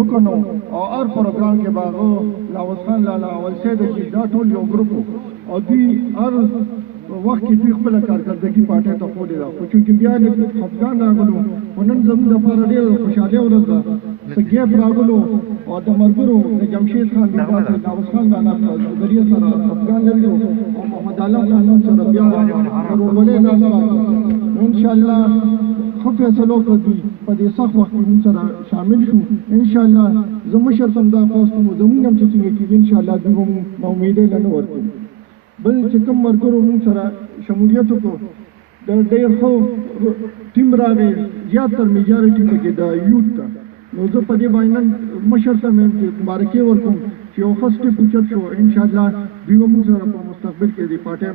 رکن او هر پروګرام کې باغو لاوس خان لالا اول سید چې دا ټول یو ګروپ او دوی هر وخت کې دوی خپل کارکردګي پاټه ته خولې دا خو چې بیا د افغان راغلو ونن زموږ لپاره ډېر خوشاله ورځ ده سګیب راغلو او د مرګرو د جمشید خان د لاوس خان لالا ذریعہ سره افغان لري او محمد علم خان سره بیا ورولې لاله ان شاء الله خو فیصلو کوي په دې سخت وخت کې موږ سره شامل شو ان شاء الله زموږ شرط دا خاص مو زموږ هم چې څنګه ان شاء الله دوی هم نو امیدې لنه ورکړي بل چې کوم مرګرو موږ سره شمولیت وکړو د ډېر خو ټیم راغی زیاتره میجارټي پکې د یوت ته نو زه په دې باندې مشر ته مې مبارکي ورکوم چې یو خسته پوښتنه شو ان شاء الله دوی موږ سره په مستقبل کې د پټه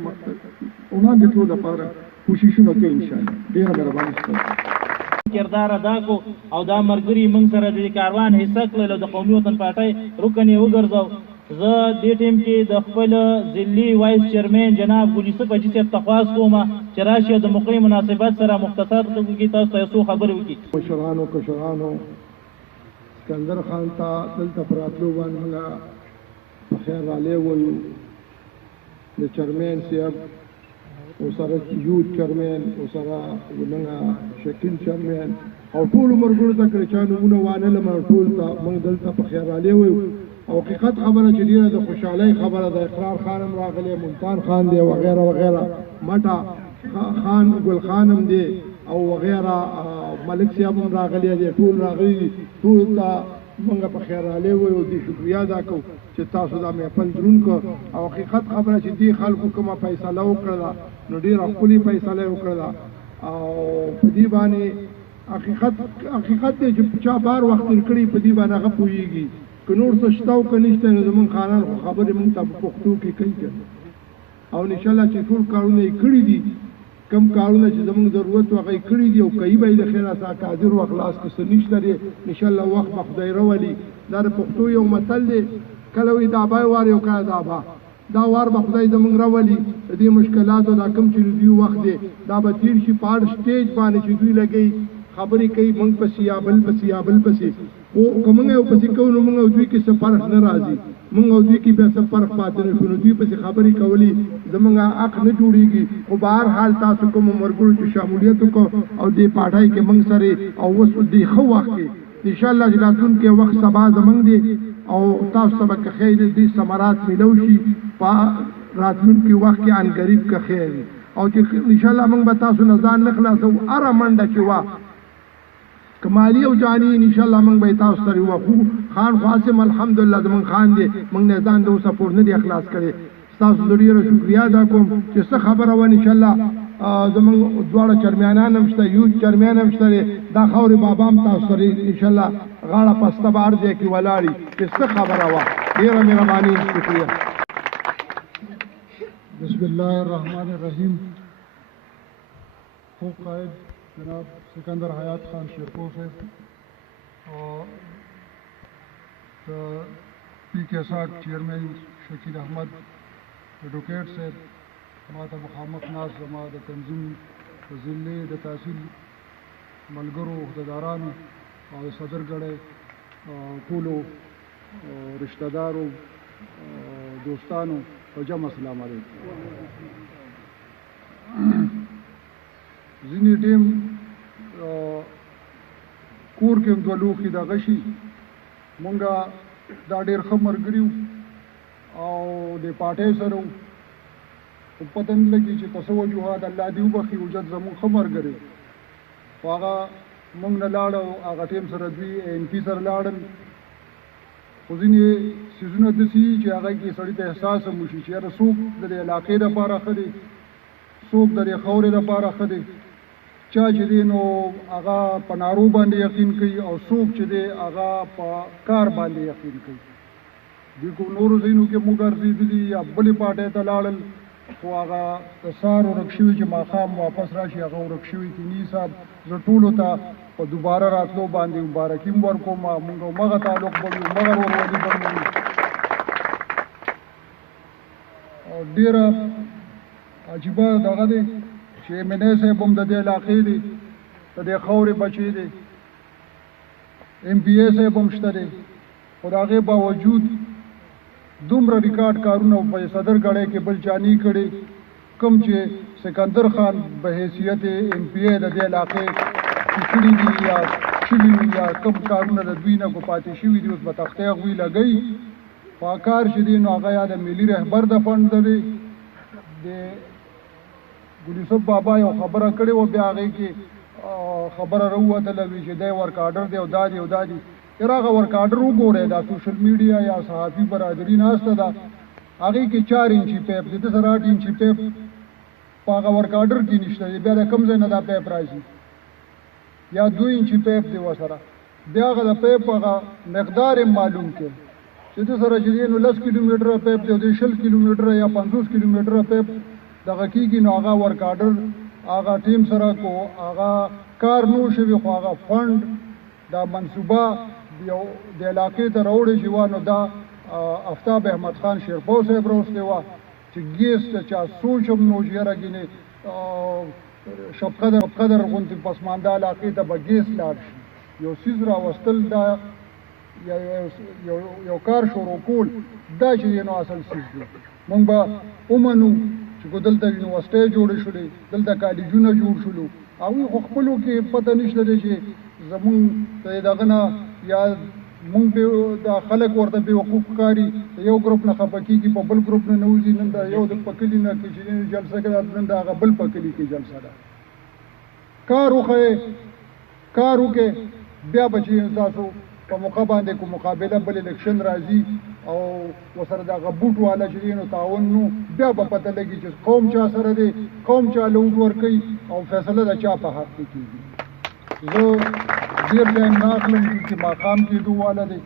وړاندې ټول لپاره کوششونه کوي ان شاء الله ډېر مهرباني کردار ادا کو او دا مرګري موږ سره د کاروان حصہ کړل د قومي وطن پارټي رکن یې وګرځاو زه دې ټیم کې د خپل ضلعي وایس چیرمن جناب ګل یوسف اجي صاحب تخواست کوم چې راشي د موقع مناسبت سره مختصر توګه تاسو ته څو خبرې وکړي کشرانو اسکندر خان ته دلته پراتلو باندې خیر علی وایو د چیرمن صاحب وسره یوت چیرمن وسره ولنګا شکیل چیرمن او ټول مرګونو ته کړی چې نو وانه لمر ټول ته موږ دلته په خیر علی وایو او حقیقت خبره چې ډیره د خوشحالۍ خبره ده اقرار خانم راغلی ملتان خان دی وغیره وغیره مټا خان ګل خانم دی او وغیره ملک صاحب هم راغلی دی ټول راغلي ټول ته موږ په خیر علی وایو د شکریا ادا کوو چې تاسو دا محفل درون کو او حقیقت خبره چې دی خلکو کومه فیصله وکړه نو ډیره ښکلې فیصله وکړه او په دې باندې حقیقت دی چې چا بار وخت کړی په دې باندې هغه پوهیږي که نور څه شته او که نشته نو زمونږ خانان خو خبرې مونږ ته په پښتو کې کوي او انشاءالله چې ټول کارونه یې کړي دي کم کارونه چې زمونږ ضرورت و هغه یې کړي دي او کوي به یې د خیره سا قادر و اخلاص کې څه نشته دی انشاءالله وخت به خدای راولي دا د پښتو یو متل دی کله وي د ابای وار یو کله د ابا دا وار به خدای زمونږ راولي د دې مشکلاتو دا کم چې دوی وخت دی دا به تیر شي په هر سټیج باندې چې دوی لګوي خبرې کوي مونږ پسې یا بل پسې او کومه یو پسې کوو نو موږ او دوی کې څه فرق نه راځي موږ او دوی کې بیا څه فرق پاتې نه شو نو دوی پسې خبرې کولې زموږ حق نه جوړېږي خو به هر حال تاسو کوم مرګرو چې شمولیت وکړو او دې پاټۍ کې موږ سره او اوس دې ښه وخت کې انشاءالله چې راتلونکی وخت سبا زموږ دی او تاسو ته به که خیر دې ثمرات میلو شي په راتلونکي وخت کې ان قریب که خیر او چې انشاءالله موږ به تاسو نه ځان نه خلاصو هره منډه چې وه کمالی او جانی انشاءالله موږ به تاسو سره وخو خان قاسم الحمدلله زمون خان دی موږ نه ځان د سپور نه دی اخلاص کړي تاسو ډیره شکریا ادا کوم چې څه خبره و انشاءالله زمون دواړه چرمیانان هم شته یو چرمیان هم شته دا خوري بابا هم تاسو سره انشاءالله غاړه پسته بار دی کې ولاړی چې څه خبره و ډیره مهرباني شکریا بسم الله الرحمن الرحیم خوب قائد جناب سکندر حیات خان شیرپور صاحب اور پی کے ساتھ چیئرمین شکیل احمد ایڈوکیٹ صاحب ماتا مخامخ ناس زما د تنظیم ضلع د تحصیل ملګرو عہدیدارانو او صدر ګړی ټولو رشتہ دارو دوستانو او جمع السلام علیکم ځینې ټیم کور کې هم دوه لوښي دغه شي مونږ دا ډېر ښه ملګري وو او د پاټۍ سره وو خو پته نه لګي چې په څه وجوهات الله دې وبخي وجد زمونږ ښه ملګری خو هغه مونږ نه لاړه او هغه ټیم سره دوی NP سره لاړل خو ځینې څیزونه داسې دي چې هغه کې سړي ته احساس هم وشي چې یاره څوک د دې علاقې دپاره ښه دی څوک د دې خاورې دپاره ښه دی چا چې دی نو هغه په نارو باندې یقین کوي او څوک چې دی هغه په کار باندې یقین کوي دوی کوم نورو ځایونو کې موږ ګرځېدلي یا بلې پاټۍ ته لاړل خو هغه د سهار ورک شوي چې ماښام واپس راشي هغه ورک شوي کیني صاحب زه ټولو ته په دوباره راتلو باندې مبارکي هم ورکوم موږ همغه تعلق به وي همغه ورورولي به وي او ډېره عجیبه دغه دی چې MNA صاحب هم د دې علاقې دی د دې خاورې بچی دی MPA صاحب هم شته دی خو د هغې باوجود دومره ریکارډ کارونه په صدر ګړی کې بل چا نه کړي کوم چې سکندر خان په حیثیت MPA د دې علاقې چې کړي دي یا شوي یا کوم کارونه د دوی نه پاتې شوي دي اوس به تختې هغوی لګوي خو کار چې دی نو هغه یا د ملي رهبر د فنډ دی د ګل یوسف بابا یو خبره کړې وه بیا هغې کې خبره راووتله وي چې دی ورک آډر دی او دا دی او دا دی یاره هغه ورک آډر وګورئ دا سوشل میډیا یا صحافي برادري ناسته ده هغې کې 4 انچي پیپ دی ده سره 8 انچي پیپ په هغه ورک آډر کې نشته دی بیا د کوم ځای نه دا پیپ راځي یا 2 انچي پیپ دی ورسره بیا هغه د پیپ هغه مقدار یې معلوم کړي چې ده سره چې دی نو 10 کیلومیټره پیپ دی او د 20 کیلومیټره یا 50 کیلومیټره پیپ دغه کېږي نو هغه ورک آډر هغه ټیم سره کو هغه کار نو شوي خو هغه فنډ دا منصوبه یو د علاقې ته راوړې شوه نو دا آفتاب احمد خان شیرپو صاحب راوستې وه چې ګیس ته چا سوچ هم نو چې یاره ګینې شب قدر غوندې پسمانده علاقې ته به ګیس لاړ شي یو څیز راوستل دا یو کار شروع کول دا چې دی نو اصل څیز دی موږ به ومنو چې کو دلته یونیورسټۍ جوړې شولې دلته کالجونه جوړ شولو هغوی خو خپلو کې پته نشته دی چې زمونږ د دغه نه یا مونږ دا خلک ورته بېوقوف ښکاري یو ګروپ نه خفه کېږي په بل ګروپ نه نوځي نن د یو د په کلي نه کې چې جلسه کې نن د هغه بل په کلي کې جلسه ده کار وښیې کار وکړې بیا به چې تاسو په موقع باندې کوم مقابله بل الیکشن راځي او ورسره دغه بوټ والا چې دی نو تعاون نو بیا به پته لګي چې قوم چا سره دی قوم چا له اوږ ورکوي او فیصله د چا په حق کې کېږي زه ډېر ټایم نه اخلم چې ماښام کېدو والا دی